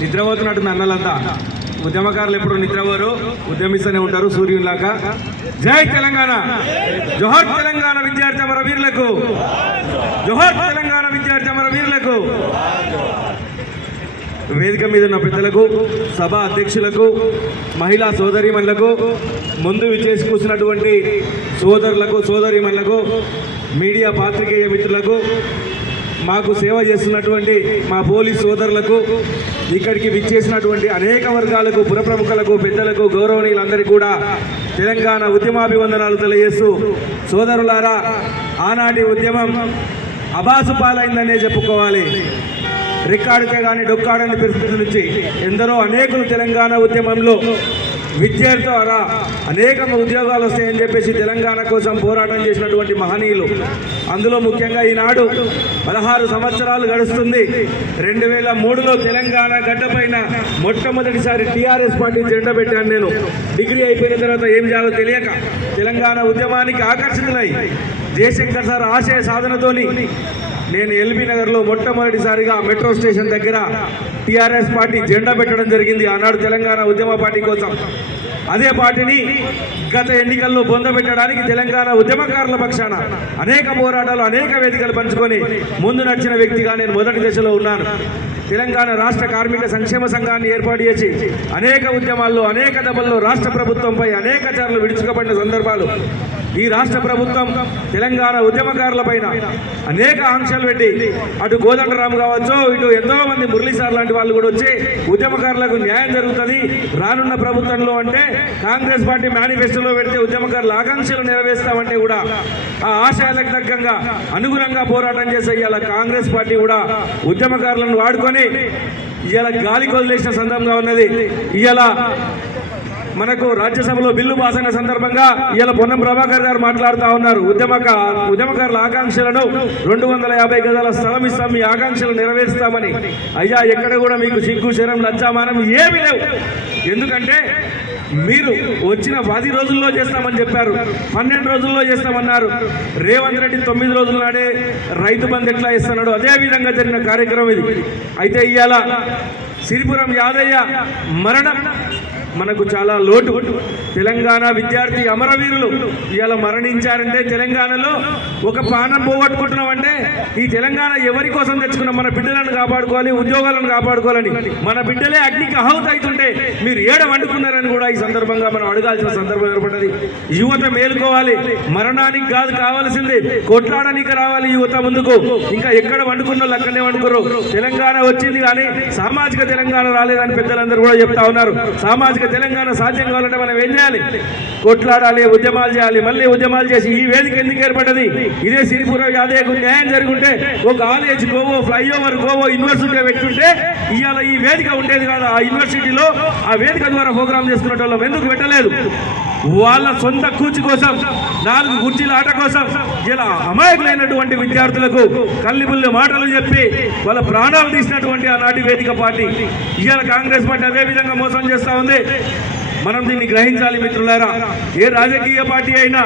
నిద్రపోతున్నట్టు అన్నలంతా ఉద్యమకారులు ఎప్పుడు నిద్రపోరు, ఉద్యమిస్తూనే ఉంటారు సూర్యునిలాగా. జై తెలంగాణ, జోహార్ తెలంగాణ విద్యార్థి అమర వీరులకు, జోహార్ తెలంగాణ విద్యార్థి అమర వీరులకు. వేదిక మీద ఉన్న పెద్దలకు, సభ అధ్యక్షులకు, మహిళా సోదరీమణులకు, ముందు విచ్చేసి కూర్చున్నటువంటి సోదరులకు సోదరీమణులకు, మీడియా పాత్రికేయ మిత్రులకు, మాకు సేవ చేస్తున్నటువంటి మా పోలీస్ సోదరులకు, ఇక్కడికి విచ్చేసినటువంటి అనేక వర్గాలకు, పురప్రముఖులకు, పెద్దలకు, గౌరవనీయులందరికీ కూడా తెలంగాణ ఉద్యమాభివందనాలు తెలియజేస్తూ, సోదరులారా, ఆనాటి ఉద్యమం అబాసు పాలైందనే చెప్పుకోవాలి. రికార్డుతే కానీ డొక్కాడని పరిస్థితి నుంచి ఎందరో అనేకులు తెలంగాణ ఉద్యమంలో విద్యార్థి ద్వారా అనేక ఉద్యోగాలు వస్తాయని చెప్పేసి తెలంగాణ కోసం పోరాటం చేసినటువంటి మహనీయులు. అందులో ముఖ్యంగా ఈనాడు 16 సంవత్సరాలు గడుస్తుంది. 2003లో తెలంగాణ గడ్డపైన మొట్టమొదటిసారి టీఆర్ఎస్ పార్టీ జెండా పెట్టాను. నేను డిగ్రీ అయిపోయిన తర్వాత ఏం చేయాలో తెలియక తెలంగాణ ఉద్యమానికి ఆకర్షితులై జయశంకర్ సార్ ఆశయ సాధనతోని నేను ఎల్బీ నగర్లో మొట్టమొదటిసారిగా మెట్రో స్టేషన్ దగ్గర టీఆర్ఎస్ పార్టీ జెండా పెట్టడం జరిగింది. ఆనాడు తెలంగాణ ఉద్యమ పార్టీ కోసం. అదే పార్టీని గత ఎన్నికల్లో పొందబెట్టడానికి తెలంగాణ ఉద్యమకారుల పక్షాన అనేక పోరాటాలు, అనేక వేదికలు పంచుకొని ముందు నడిచిన వ్యక్తిగా నేను మొదటి దశలో ఉన్నాను. తెలంగాణ రాష్ట్ర కార్మిక సంక్షేమ సంఘాన్ని ఏర్పాటు చేసి అనేక ఉద్యమాల్లో, అనేక దెబ్బల్లో రాష్ట్ర ప్రభుత్వంపై అనేక చార్లు విడుచుకోబడిన సందర్భాలు. ఈ రాష్ట్ర ప్రభుత్వం తెలంగాణ ఉద్యమకారుల పైన అనేక ఆంక్షలు పెట్టి, అటు కోదండరామ్ కావచ్చు, ఇటు ఎంతో మంది మురళీ సార్ లాంటి వాళ్ళు కూడా వచ్చి ఉద్యమకారులకు న్యాయం జరుగుతుంది రానున్న ప్రభుత్వంలో అంటే, కాంగ్రెస్ పార్టీ మేనిఫెస్టోలో పెడితే ఉద్యమకారుల ఆకాంక్షలు నెరవేర్స్తామంటే కూడా ఆ ఆశయాలకు తగ్గంగా అనుగుణంగా పోరాటం చేసే ఇవాళ కాంగ్రెస్ పార్టీ కూడా ఉద్యమకారులను వాడుకొని ఇవాళ గాలికి వదిలేసిన సందర్భంగా ఉన్నది. ఇవాళ మనకు రాజ్యసభలో బిల్లు పాస్ అయిన సందర్భంగా ఇవాళ పొన్నం ప్రభాకర్ గారు మాట్లాడుతూ ఉన్నారు. ఉద్యమకారుల ఆకాంక్షలను 250 గజాల స్థలం ఇస్తాం, మీ ఆకాంక్షలు నెరవేరుస్తామని. అయ్యా, ఎక్కడ కూడా మీకు సిగ్గు, శరం, లజ్జామానం ఏమీ లేవు. ఎందుకంటే మీరు వచ్చిన 10 రోజుల్లో చేస్తామని చెప్పారు, 12 రోజుల్లో చేస్తామన్నారు. రేవంత్ రెడ్డి 9 రోజుల నాడే రైతు బంధు ఎట్లా ఇస్తున్నాడు, అదే విధంగా జరిగిన కార్యక్రమం ఇది. అయితే ఇవాళ సిరిపురం యాదయ్య మరణం మనకు చాలా లోటు. తెలంగాణ విద్యార్థి అమరవీరులు ఇవాళ మరణించారంటే తెలంగాణలో ఒక ప్రాణం పోగొట్టుకుంటున్నామంటే ఈ తెలంగాణ ఎవరి కోసం తెచ్చుకున్నాం? మన బిడ్డలను కాపాడుకోవాలి, ఉద్యోగాలను కాపాడుకోవాలని. మన బిడ్డలే అగ్నికి ఆహుతి అవుతుంటే మీరు ఏడ వండుకున్నారని కూడా ఈ సందర్భంగా మనం అడగాల్సిన సందర్భం ఏర్పడ్డది. యువత మేలుకోవాలి, మరణానికి కాదు కావాల్సింది కొట్లాడడానికి రావాలి యువత ముందుకు. ఇంకా ఎక్కడ వండుకున్న వాళ్ళు అక్కడనే వండుకోరు. తెలంగాణ వచ్చింది కానీ సామాజిక తెలంగాణ రాలేదని పెద్దలందరూ కూడా చెప్తా ఉన్నారు. సామాజిక తెలంగాణ సాధ్యం కావాలంటే మనం ఏం చేయాలి? కొట్లాడాలి, ఉద్యమాలు చేయాలి. మళ్ళీ ఉద్యమాలు చేసి ఈ వేదిక ఎందుకు ఏర్పడ్డది? ఇదే సిరిపురం యాదయ్యకు న్యాయం జరుగుంటే ఒక కాలేజ్ గోవో, ఫ్లైఓవర్ గోవో, యూనివర్సిటీ పెట్టుకుంటే ఇవాళ ఈ వేదిక ఉండేది కాదు. ఆ యూనివర్సిటీలో ఆ వేదిక ద్వారా ప్రోగ్రామ్ చేసుకునే వాళ్ళం ఎందుకు పెట్టలేదు? వాళ్ళ సొంత కూర్చి కోసం, 4 కుర్చీల ఆట కోసం ఇలా అమాయకులైనటువంటి విద్యార్థులకు కల్లిబుల్లి మాటలు చెప్పి వాళ్ళ ప్రాణాలు తీసినటువంటి ఆనాటి వేదిక పార్టీ ఇవాళ కాంగ్రెస్ పార్టీ అదే విధంగా మోసం చేస్తూ ఉంది. మనం దీన్ని గ్రహించాలి మిత్రులారా. ఏ రాజకీయ పార్టీ అయినా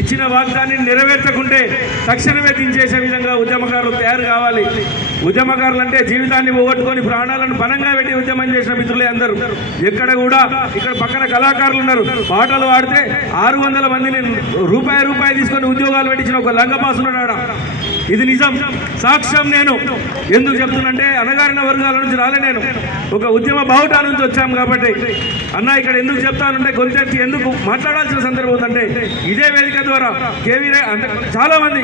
ఇచ్చిన వాగ్దాన్ని నెరవేర్చకుంటే తక్షణమే దించేసే విధంగా ఉద్యమకారులు తయారు కావాలి. ఉద్యమకారులు అంటే జీవితాన్ని పోగొట్టుకొని ప్రాణాలను పణంగా పెట్టి ఉద్యమం చేసిన మిత్రులే అందరూ. ఎక్కడ కూడా ఇక్కడ పక్కన కళాకారులు ఉన్నారు, పాటలు పాడితే 600 మందిని రూపాయి తీసుకొని ఉద్యోగాలు పెట్టించిన ఒక లంగపాసు ఉన్నాడా? ఇది నిజం, సాక్ష్యం. నేను ఎందుకు చెప్తున్నంటే అణగారిన వర్గాల నుంచి రాలే, నేను ఒక ఉద్యమ బావుటా నుంచి వచ్చాము కాబట్టి. అన్న ఇక్కడ ఎందుకు చెప్తానంటే గొంతెత్తి ఎందుకు మాట్లాడాల్సిన సందర్భం ఉందంటే ఇదే వేదిక ద్వారా అంటే చాలా మంది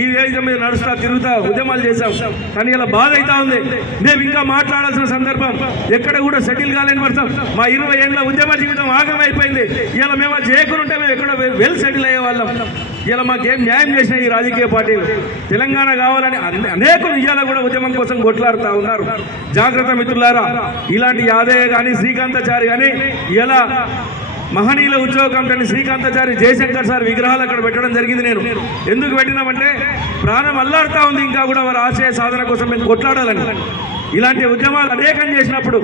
ఈ వేదిక మీద నడుస్తా తిరుగుతా ఉద్యమాలు చేశాం. కానీ ఇలా బాధ అవుతా ఉంది. మేము ఇంకా మాట్లాడాల్సిన సందర్భం. ఎక్కడ కూడా సెటిల్ కాలేని పడతాం. మా 20 ఏళ్ళ ఉద్యమ జీవితం ఆగమైపోయింది. ఇలా మేము అది చేయకుండా మేము ఎక్కడ వెల్ సెటిల్ అయ్యే వాళ్ళం. ఇలా మాకేం న్యాయం చేసిన ఈ రాజకీయ పార్టీలు తెలంగాణ కావాలని అనేకులు ఇవాళ కూడా ఉద్యమం కోసం కొట్లాడుతూ ఉన్నారు. జాగ్రత్త మిత్రులారా. ఇలాంటి యాదయ్య కానీ, శ్రీకాంతాచారి కానీ ఇలా మహనీయుల ఉద్యోగ కమిటీ శ్రీకాంతాచారి, జయశంకర్ సార్ విగ్రహాలు అక్కడ పెట్టడం జరిగింది. నేను ఎందుకు పెట్టినామంటే ప్రాణం అల్లాడుతూ ఉంది. ఇంకా కూడా వారి ఆశయ సాధన కోసం మేము కొట్లాడాలని. ఇలాంటి ఉద్యమాలు అనేకం చేసినప్పుడు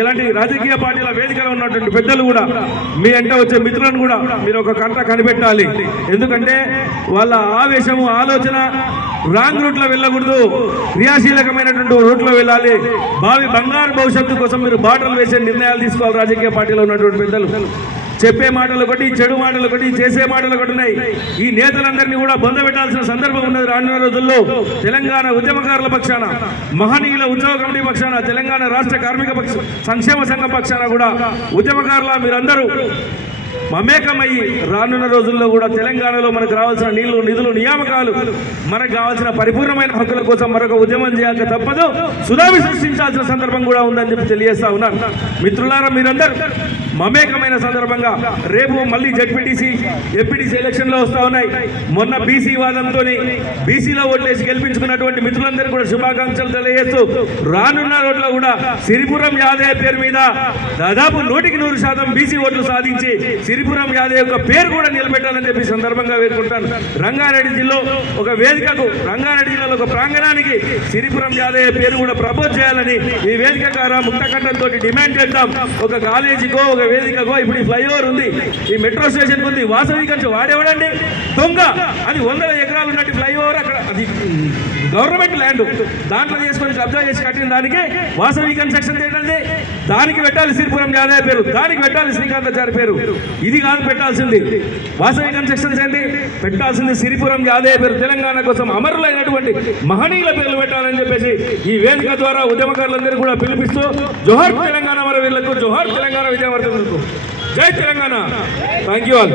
ఇలాంటి రాజకీయ పార్టీల వేదికలో ఉన్నటువంటి పెద్దలు కూడా మీ వెంట వచ్చే మిత్రులను కూడా మీరు ఒక కంట కనిపెట్టాలి. ఎందుకంటే వాళ్ళ ఆవేశము ఆలోచన రాంగ్ రూట్లో వెళ్ళకూడదు, క్రియాశీలకమైనటువంటి రూట్లో వెళ్ళాలి. భావి బంగారు భవిష్యత్తు కోసం మీరు బాటలు వేసే నిర్ణయాలు తీసుకోవాలి. రాజకీయ పార్టీలో ఉన్నటువంటి పెద్దలు చెప్పే మాటలు ఒకటి, చెడు మాటలు ఒకటి, చేసే మాటలు ఒకటి ఉన్నాయి. ఈ నేతలందరినీ కూడా బొందబెట్టాల్సిన సందర్భం ఉన్నది. రానున్న రోజుల్లో తెలంగాణ ఉద్యమకారుల పక్షాన, మహనీయుల ఉత్సవ కమిటీ పక్షాన, తెలంగాణ రాష్ట్ర కార్మిక సంక్షేమ సంఘం పక్షాన కూడా ఉద్యమకారుల మీరందరూ మమేకమయ్యి రానున్న రోజుల్లో కూడా తెలంగాణలో మనకు రావాల్సిన నీళ్లు, నిధులు, నియామకాలు, మనకు కావాల్సిన పరిపూర్ణమైన హక్కుల కోసం మరొక ఉద్యమం చేయాక తప్పదు. సునామీ సృష్టించాల్సిన సందర్భం కూడా ఉందని చెప్పి తెలియజేస్తా ఉన్నాను. మిత్రులారా, మీరందరూ మమేకమైన సందర్భంగా రేపు మళ్ళీ జడ్పీటీసీ, ఎంపీటీసీ ఎలక్షన్లో వస్తూ ఉన్నాయి. మొన్న బీసీ వాదంతో బీసీలో ఓట్లేసి గెలిపించుకున్నటువంటి మిత్రులందరూ కూడా శుభాకాంక్షలు తెలియజేస్తూ రానున్న రోడ్లో కూడా సిరిపురం యాదయ్య పేరు మీద దాదాపు 100% బీసీ ఓట్లు సాధించి సిరిపురం యాదయ్య యొక్క పేరు కూడా నిలబెట్టాలని చెప్పి సందర్భంగా వేడుకుంటాను. రంగారెడ్డి జిల్లాలో ఒక వేదికకు, రంగారెడ్డి జిల్లాలో ఒక ప్రాంగణానికి సిరిపురం యాదయ్య పేరు కూడా ప్రపోజ్ చేయాలని ఈ వేదిక ద్వారా ముక్తకంఠంతో డిమాండ్ చేద్దాం. ఒక కాలేజీకో, ఒక వేదికకో, ఇప్పుడు ఈ ఫ్లైఓవర్ ఉంది, ఈ మెట్రో స్టేషన్ ఉంది, వాసవి కంచె వాడేవాడండి దొంగ. అది 100 ఎకరాలు ఉన్నట్టు ఫ్లైఓవర్, అక్కడ అది గవర్నమెంట్ ల్యాండ్, దాంట్లో చేసుకొని కబ్జా చేసి కట్టిన దానికి వాసవి కన్స్ట్రక్షన్ ఏంటంటే దానికి పెట్టాలి సిరిపురం యాదయ్య పేరు, దానికి పెట్టాలి శ్రీకాంతాచారి పేరు. ఇది కాదు పెట్టాల్సింది. వాసవి కన్స్ట్రక్షన్స్ ఏంటి పెట్టాల్సింది? సిరిపురం యాదయ్య పేరు. తెలంగాణ కోసం అమరులైనటువంటి మహనీయుల పేర్లు పెట్టాలని చెప్పేసి ఈ వేదిక ద్వారా ఉద్యమకారులందరూ కూడా పిలిపిస్తూ జోహార్ తెలంగాణ అమరవీరులకు, జోహార్ తెలంగాణ విద్యావర్ధనులకు, జై తెలంగాణ. Thank you all.